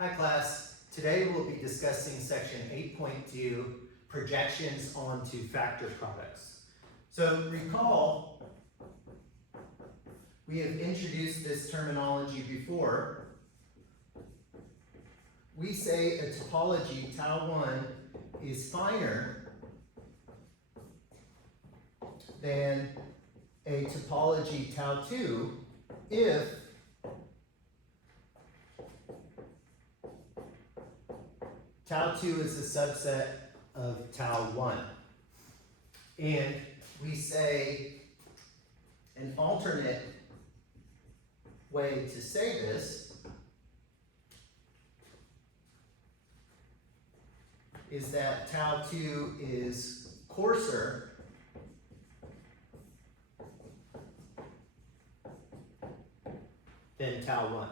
Hi class, today we'll be discussing section 8.2, projections onto factor products. So recall, we have introduced this terminology before. We say a topology tau 1 is finer than a topology tau 2 if tau 2 is a subset of tau 1. And we say an alternate way to say this is that tau 2 is coarser than tau 1.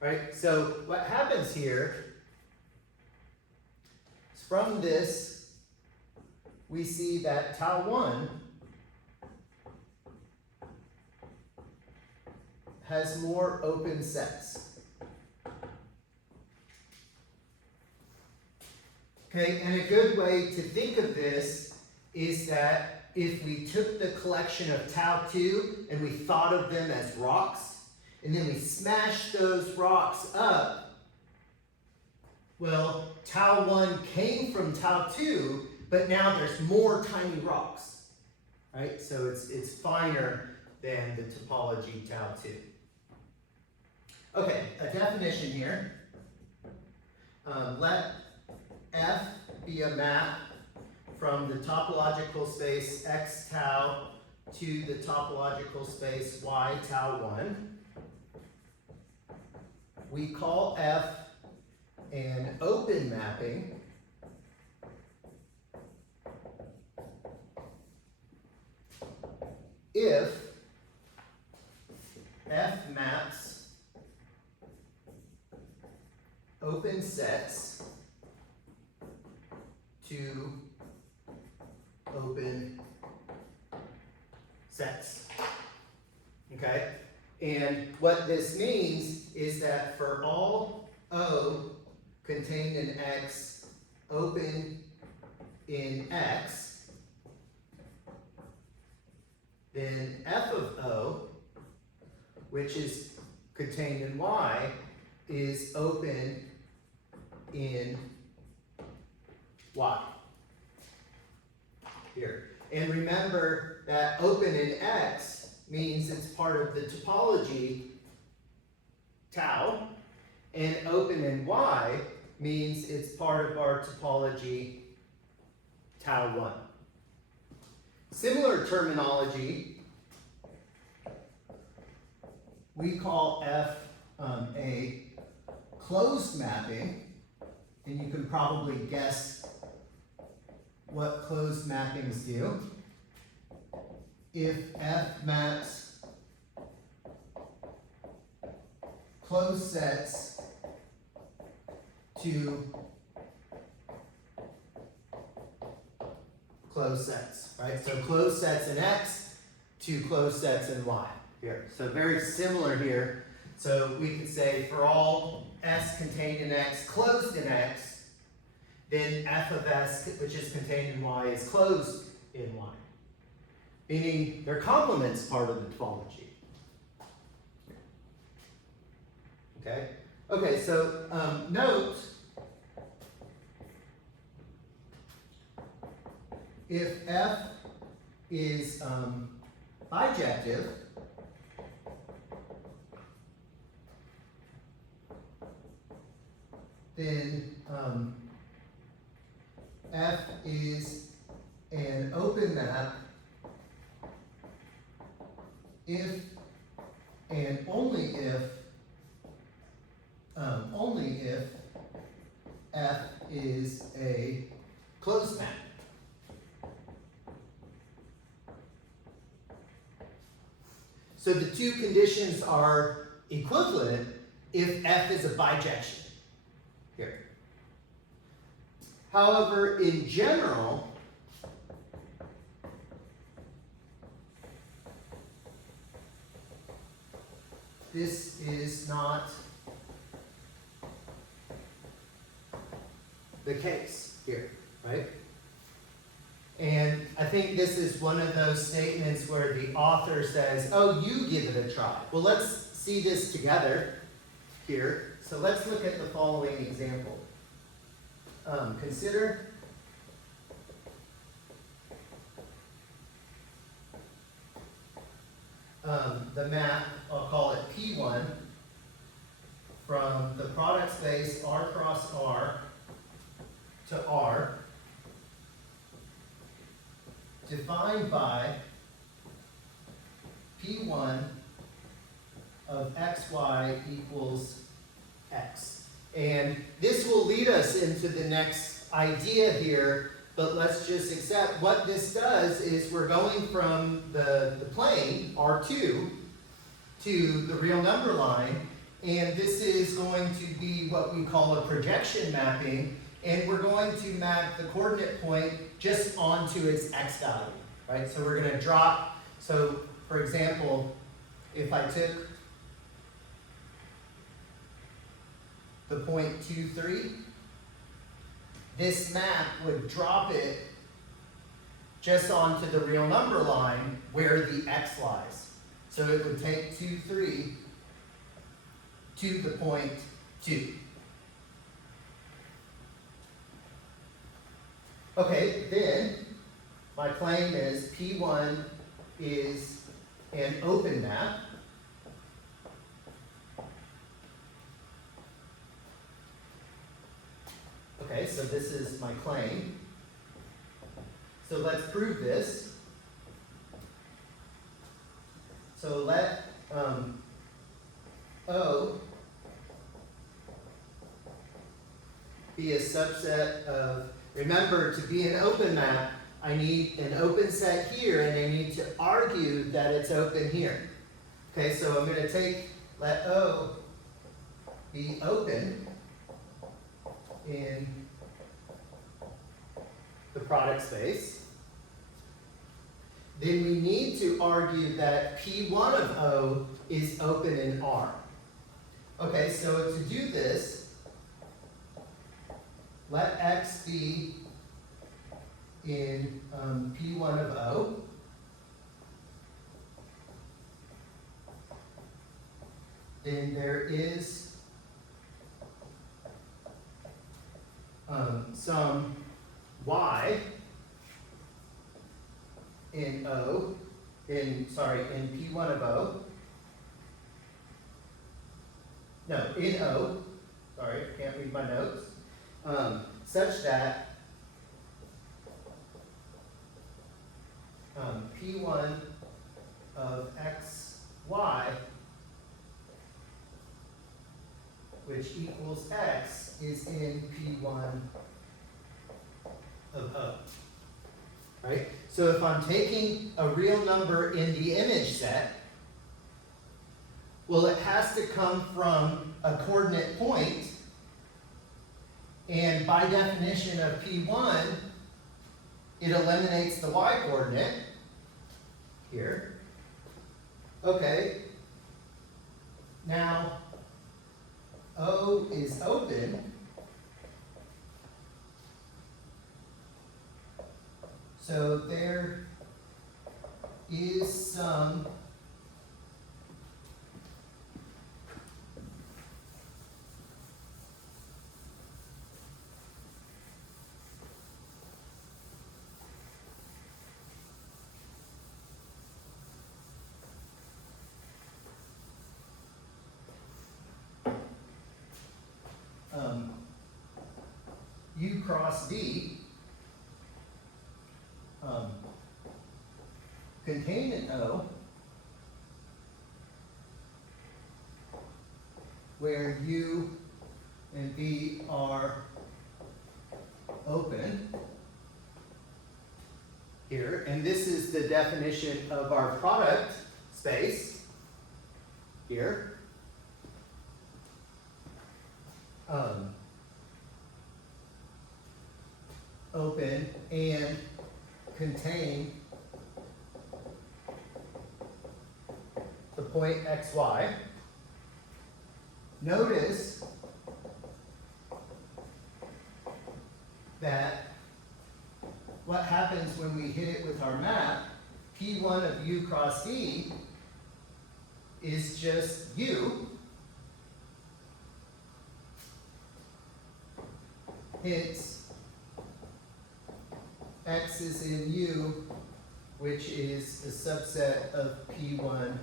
Right? So what happens here, from this, we see that tau 1 has more open sets. Okay, and a good way to think of this is that if we took the collection of tau 2 and we thought of them as rocks, and then we smashed those rocks up, well, tau 1 came from tau 2, but now there's more tiny rocks, right? So it's finer than the topology tau 2. Okay, a definition here. Let F be a map from the topological space x tau to the topological space y tau 1. We call F an open mapping if F maps open sets to open sets. Okay? And what this means is that for all O contained in X, open in X, then F of O, which is contained in Y, is open in Y. Here. And remember that open in X means it's part of the topology tau, and open in Y means it's part of our topology tau 1. Similar terminology, we call F a closed mapping, and you can probably guess what closed mappings do. If F maps closed sets to closed sets, right? So closed sets in X to closed sets in Y here. So very similar here. So we could say for all S contained in X, closed in X, then F of S, which is contained in Y, is closed in Y. Meaning their complement's part of the topology. Okay? Okay, so note, if F is bijective, then F is an open map if and only if F is a closed map. So the two conditions are equivalent if F is a bijection here. However, in general, this is not the case here, right? And I think this is one of those statements where the author says, oh, you give it a try. Well, let's see this together here. So let's look at the following example. Consider the map, I'll call it P1, from the product space R cross R to R, defined by P1 of xy equals x. And this will lead us into the next idea here, but let's just accept what this does is we're going from the plane, R2, to the real number line, and this is going to be what we call a projection mapping, and we're going to map the coordinate point just onto its x value, right? So we're going to drop, so for example, if I took the point 2, 3, this map would drop it just onto the real number line where the x lies. So it would take 2, 3 to the point 2. Okay, then my claim is P1 is an open map. Okay, so this is my claim. So let's prove this. So let O be a subset of, remember, to be an open map, I need an open set here, and I need to argue that it's open here. Okay, so I'm going to take, let O be open in the product space. Then we need to argue that P1 of O is open in R. Okay, so to do this, let X be in P1 of O. Then there is some Y in O, in P1 of O. No, in O, sorry, can't read my notes. Such that P1 of xy, which equals x, is in P1 of O. Right? So if I'm taking a real number in the image set, well, it has to come from a coordinate point, and by definition of P1, it eliminates the y coordinate here. Okay. Now, O is open. So there is some U cross V contained in O, where U and V are open here, and this is the definition of our product space here. Open and contain the point xy. Notice when we hit it with our map, P1 of U cross D is just U. Hence, X is in U, which is the subset of P1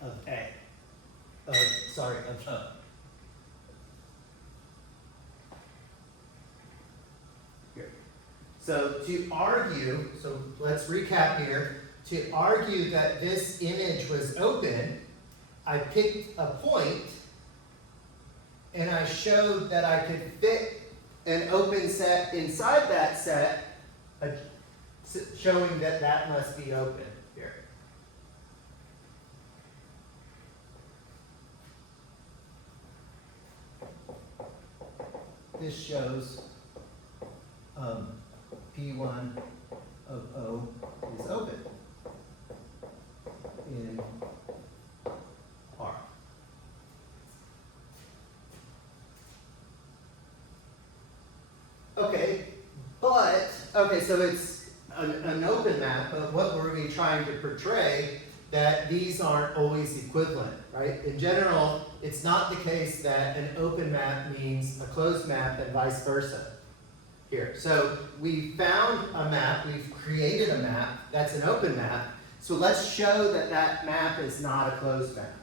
of A. Of O. Here. So to argue, so let's recap here. To argue that this image was open, I picked a point and I showed that I could fit an open set inside that set, showing that that must be open here. This shows P1 of O is open in R. Okay, so it's an open map, but what were we trying to portray? That these aren't always equivalent, right? In general, it's not the case that an open map means a closed map and vice versa. Here, so we found a map, we've created a map, that's an open map, so let's show that that map is not a closed map.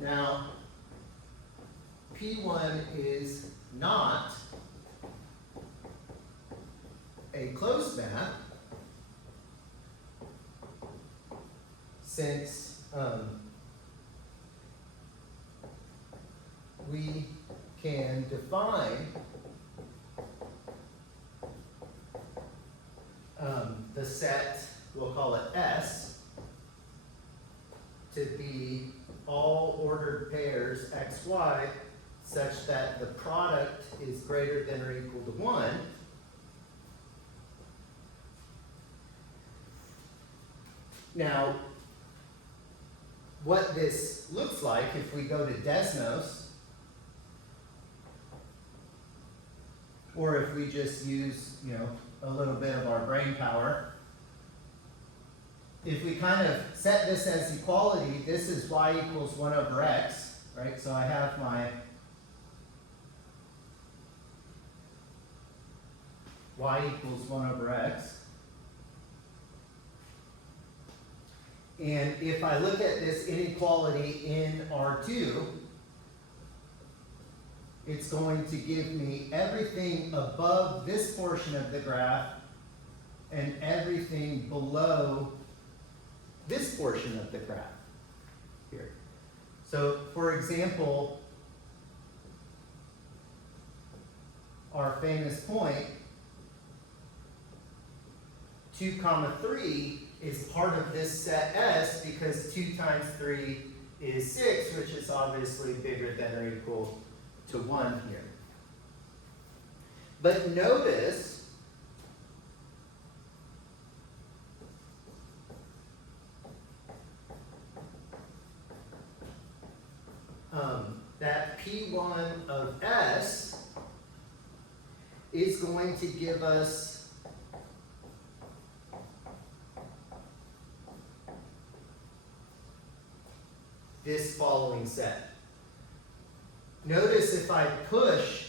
Now, P1 is not a closed map since we can define the set, we'll call it S, to be all ordered pairs XY such that the product is greater than or equal to 1. Now, what this looks like, if we go to Desmos, or if we just use, a little bit of our brain power, if we kind of set this as equality, this is y equals 1 over x, right? So I have my y equals 1 over x. And if I look at this inequality in R2, it's going to give me everything above this portion of the graph and everything below this portion of the graph here. So, for example, our famous point, 2, 3 is part of this set S because 2 times 3 is 6, which is obviously bigger than or equal to 1 here. But notice that P1 of S is going to give us this following set. Notice if I push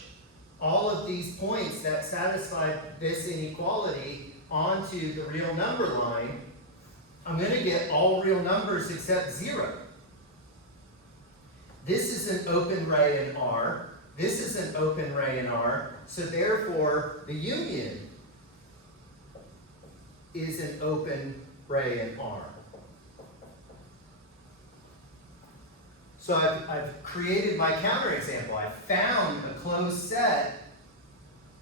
all of these points that satisfy this inequality onto the real number line, I'm going to get all real numbers except 0. This is an open ray in R. This is an open ray in R. So therefore, the union is an open ray in R. So I've created my counterexample. I found a closed set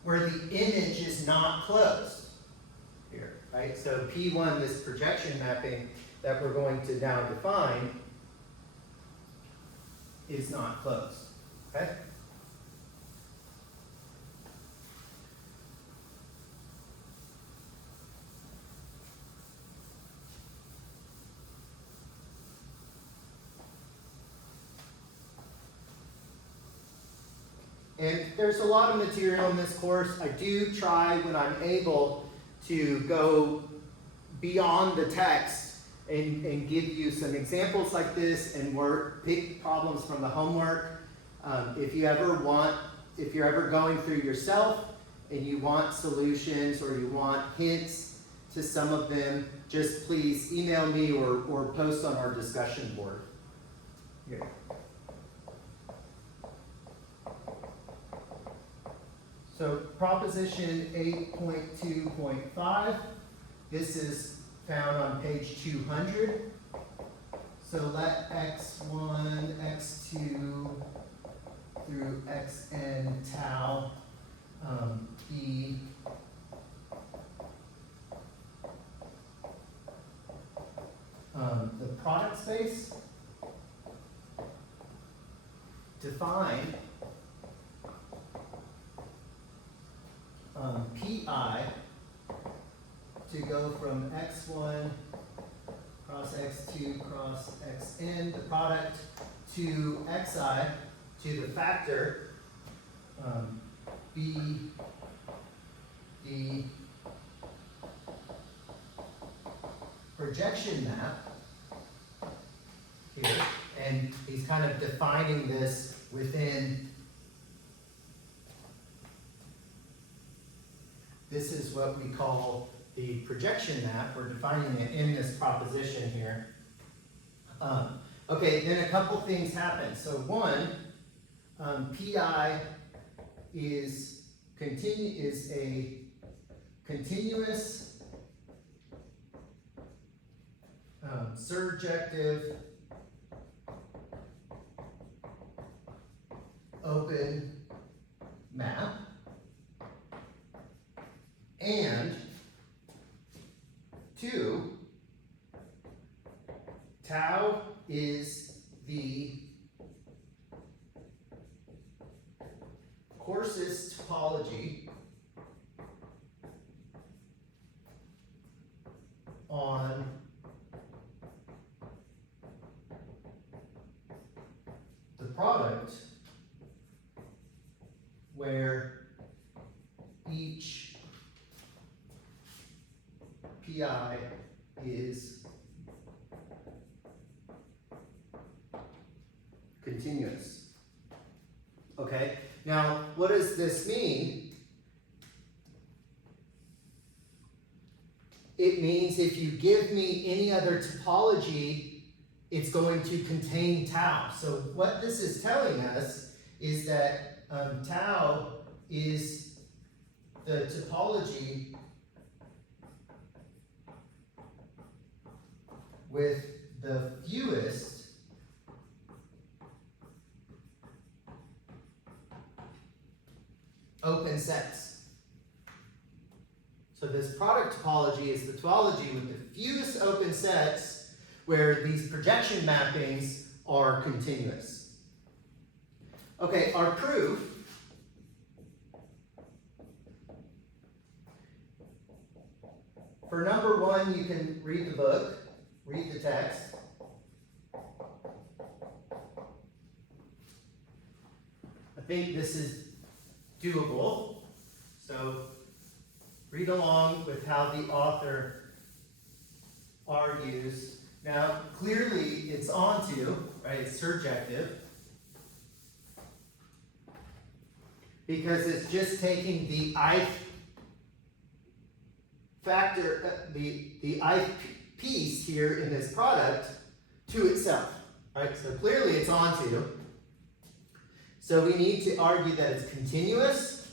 where the image is not closed here, right? So P1, this projection mapping that we're going to now define, is not closed, okay? And there's a lot of material in this course. I do try when I'm able to go beyond the text and give you some examples like this and pick problems from the homework. If you're ever going through yourself and you want solutions or you want hints to some of them, just please email me or post on our discussion board. Here. So proposition 8.2.5, this is found on page 200. So let x1, x2 through xn tau be the product space. Define pi to go from x1 cross x2 cross xn, the product, to xi, to the factor be the projection map here, and he's kind of defining this within. This is what we call the projection map. We're defining it in this proposition here. Okay, then a couple things happen. So one, pi is a continuous surjective open map, and two, tau is the coarsest topology on the product where each pi is continuous. Okay, now what does this mean? It means if you give me any other topology, it's going to contain tau. So what this is telling us is that tau is the topology with the fewest open sets. So this product topology is the topology with the fewest open sets where these projection mappings are continuous. Okay, our proof for number one, you can read the book, read the text. I think this is doable. So read along with how the author argues. Now, clearly it's onto, right? It's surjective. Because it's just taking the ith factor, the ith piece here in this product to itself, right? So clearly it's onto. So we need to argue that it's continuous.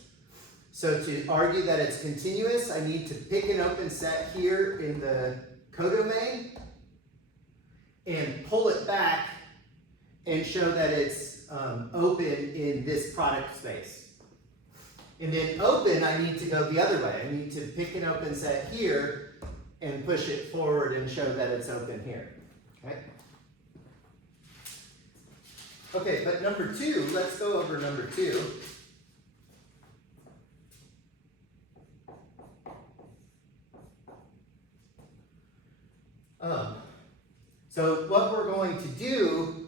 So to argue that it's continuous, I need to pick an open set here in the codomain and pull it back and show that it's open in this product space. And then open, I need to go the other way. I need to pick an open set here and push it forward and show that it's open here. Okay? Okay, but number two, let's go over number two. So what we're going to do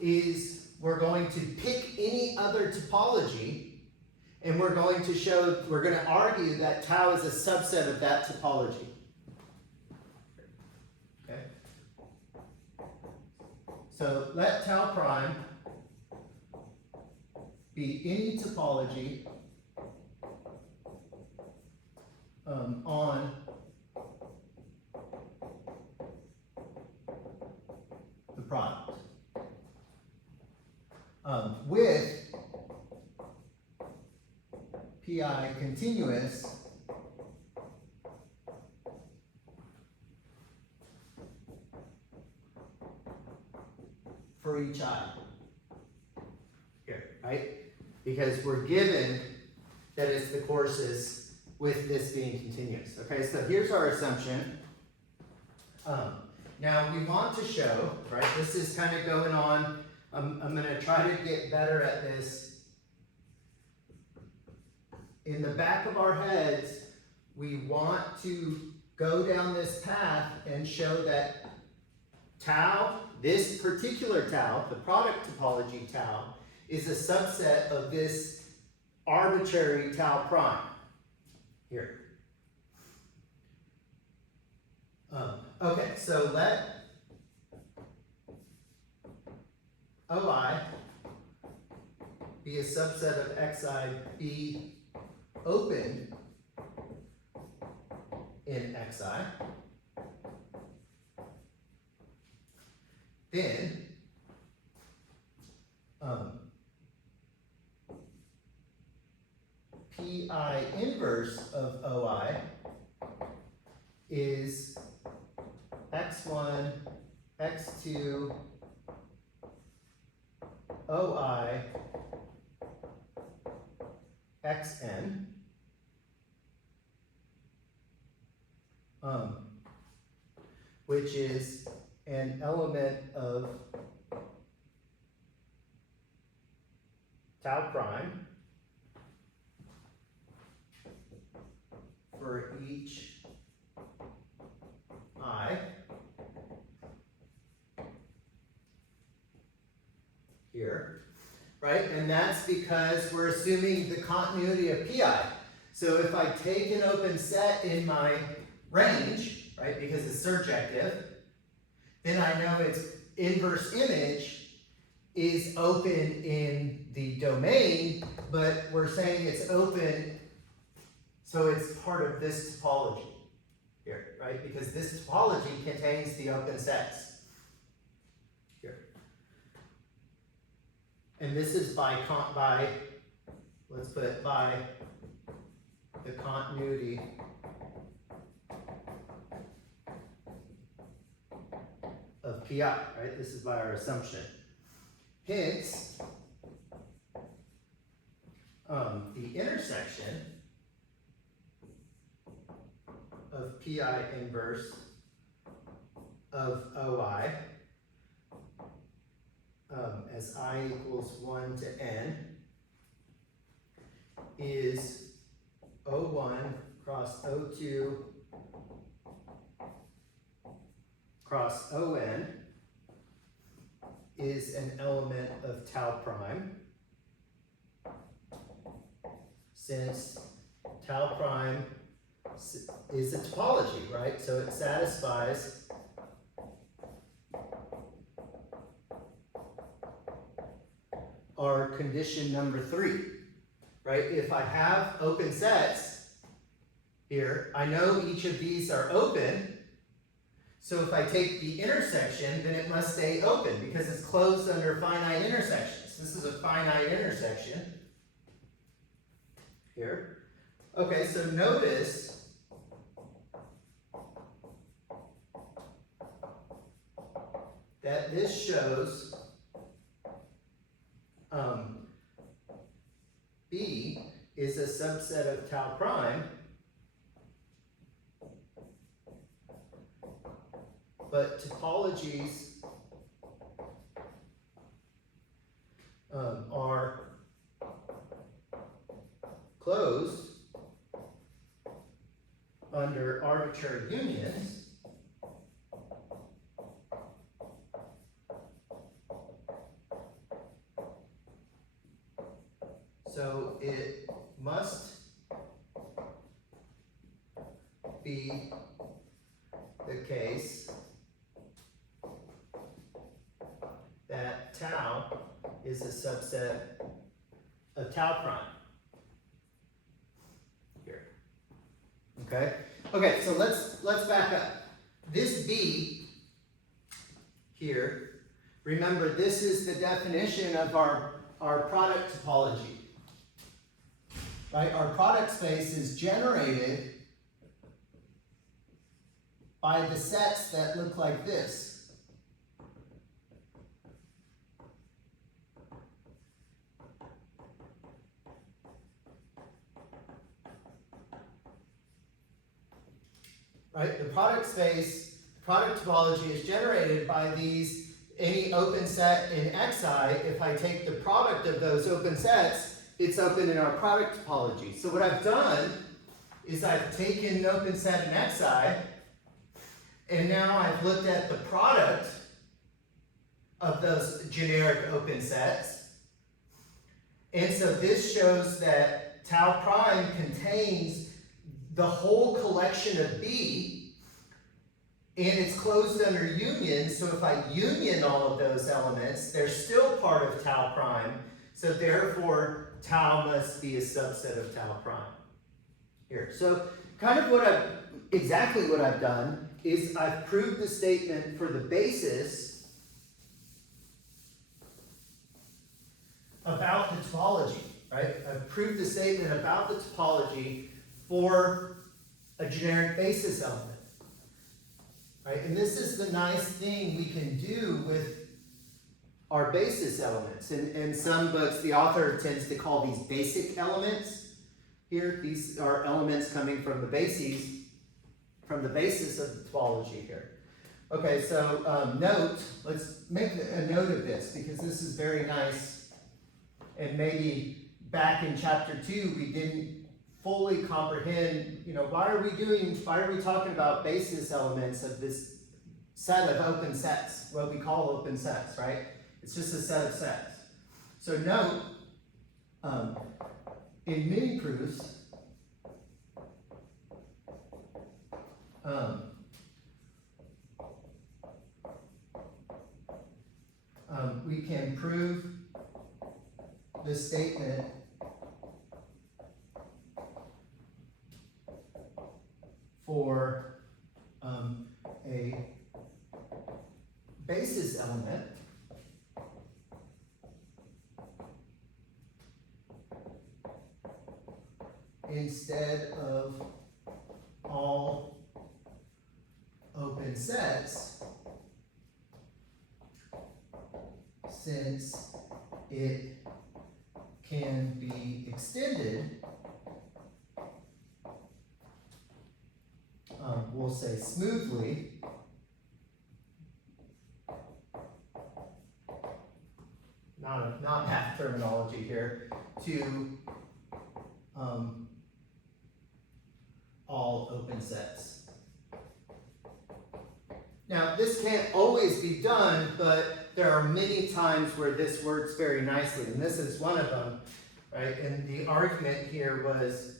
is we're going to pick any other topology, and we're going to argue that tau is a subset of that topology. Okay? So let tau prime be any topology on the product with pi continuous for each I. Here, right? Because we're given that it's the courses with this being continuous. Okay, so here's our assumption. Now we want to show, right, this is kind of going on, I'm going to try to get better at this. In the back of our heads, we want to go down this path and show that tau, this particular tau, the product topology tau, is a subset of this arbitrary tau prime here. Okay, so let OI be a subset of XI be open in XI. Then PI inverse of OI is X1, X2, OI, XN, which is an element of tau prime for each I here, right? And that's because we're assuming the continuity of pi. So if I take an open set in my range, right, because it's surjective, then I know its inverse image is open in the domain, but we're saying it's open, so it's part of this topology here, right? Because this topology contains the open sets here. And this is by let's put it by the continuity of pi, right? This is by our assumption. Hence, the intersection of pi inverse of OI as I equals 1 to n is O1 cross O2 cross On is an element of tau prime, since tau prime is a topology, right? So it satisfies our condition number 3, right? If I have open sets here, I know each of these are open. So if I take the intersection, then it must stay open because it's closed under finite intersections. This is a finite intersection here. Okay, so notice that this shows B is a subset of tau prime, but topologies are closed under arbitrary unions. So it must be the case that tau is a subset of tau prime. Here. Okay? Okay, so let's back up. This B here, remember this is the definition of our product topology. Right? Our product space is generated by the sets that look like this. Right? The product space, product topology is generated by these, any open set in Xi. If I take the product of those open sets, it's open in our product topology. So what I've done is I've taken an open set in Xi, and now I've looked at the product of those generic open sets. And so this shows that tau prime contains the whole collection of B, and it's closed under union. So if I union all of those elements, they're still part of tau prime. So therefore, tau must be a subset of tau prime. Here. So kind of exactly what I've done is I've proved the statement for the basis about the topology, right? I've proved the statement about the topology for a generic basis element, right? And this is the nice thing we can do with our basis elements. In some books, the author tends to call these basic elements. Here, these are elements coming from the basis of the topology here. Okay, so let's make a note of this because this is very nice. And maybe back in chapter 2, we didn't fully comprehend, why are we talking about basis elements of this set of open sets, what we call open sets, right? It's just a set of sets. So note, in mini proofs, we can prove the statement for a basis element instead of all open sets, since it can be extended, we'll say smoothly, not math terminology here, to all open sets. Now, this can't always be done, but there are many times where this works very nicely, and this is one of them, right? And the argument here was,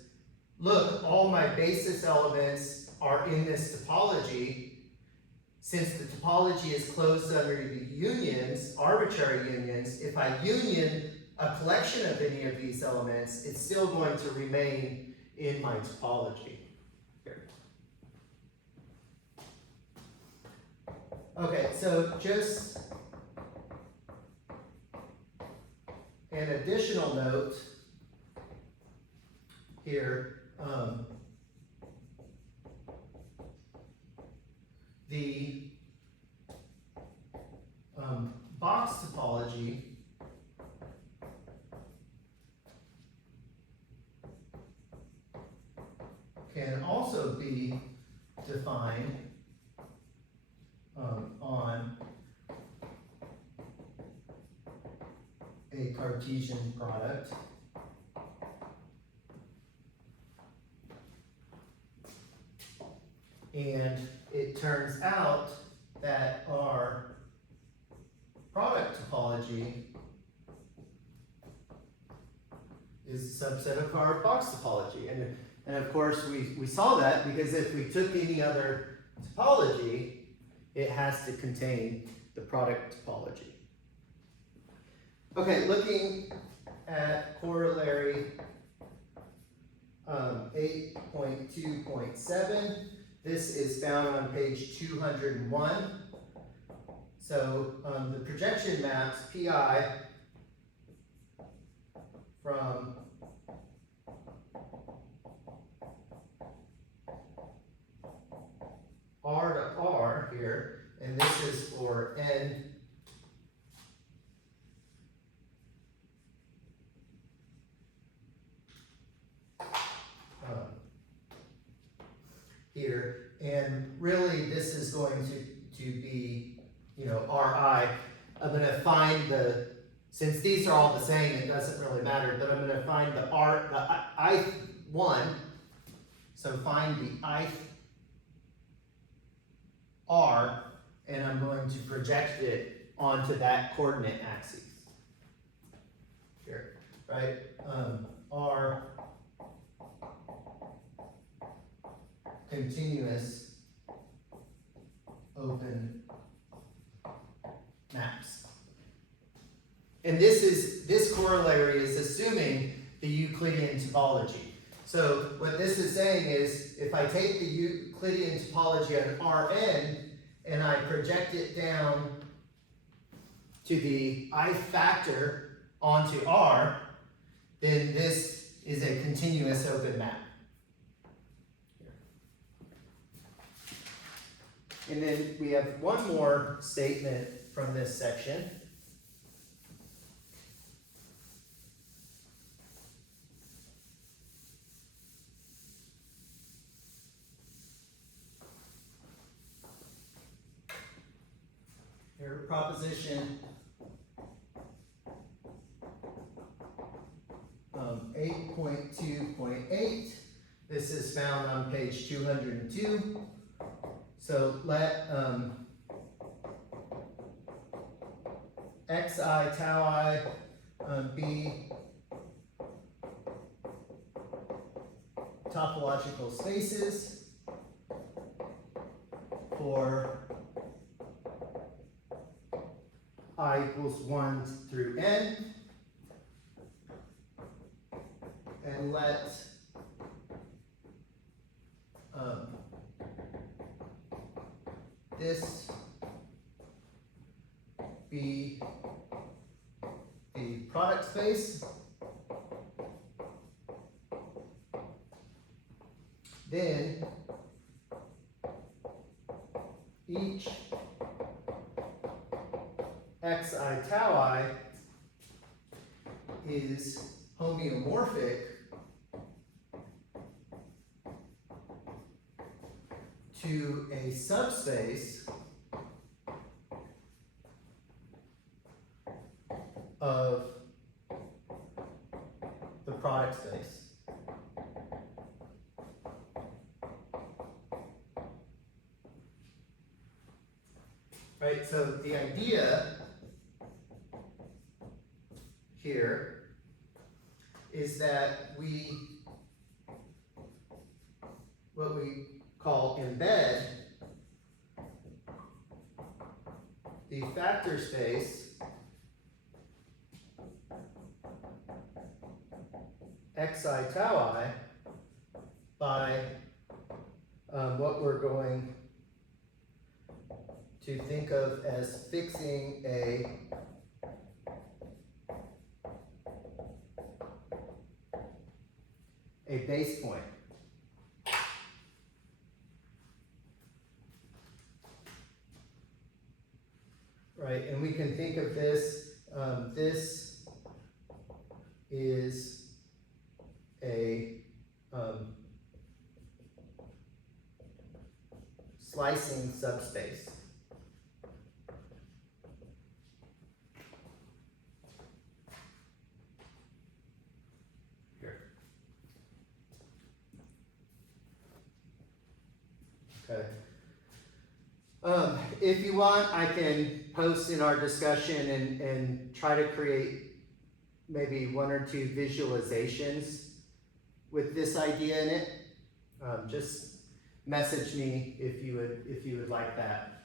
look, all my basis elements are in this topology. Since the topology is closed under the unions, arbitrary unions, if I union a collection of any of these elements, it's still going to remain in my topology. Here. Okay, so just an additional note here. The box topology can also be defined on a Cartesian product. And it turns out that our product topology is a subset of our box topology. And of course, we saw that because if we took any other topology, it has to contain the product topology. Okay, looking at corollary 8.2.7, this is found on page 201. So the projection maps PI from R to R here, and this is for N here, and really this is going to be, you know, Ri. I'm going to find the, since these are all the same, it doesn't really matter, but I'm going to find the ith one, so find the ith R, and I'm going to project it onto that coordinate axis here, right? R continuous open maps. And this corollary is assuming the Euclidean topology. So what this is saying is, if I take the Euclidean topology at Rn and I project it down to the ith factor onto R, then this is a continuous open map. And then we have one more statement from this section. Here, proposition 8.2.8. This is found on page 202. So let xi tau I be topological spaces for I equals 1 through n, and let this be the product space. Then each xi tau I is homeomorphic to a subspace of the product space. Right, so the idea here is that what we call embed the factor space xi tau I by what we're going to think of as fixing a base point. Right, and we can think of this, this is a slicing subspace. Here. Okay. If you want, I can post in our discussion and try to create maybe 1 or 2 visualizations with this idea in it. Just message me if you would like that.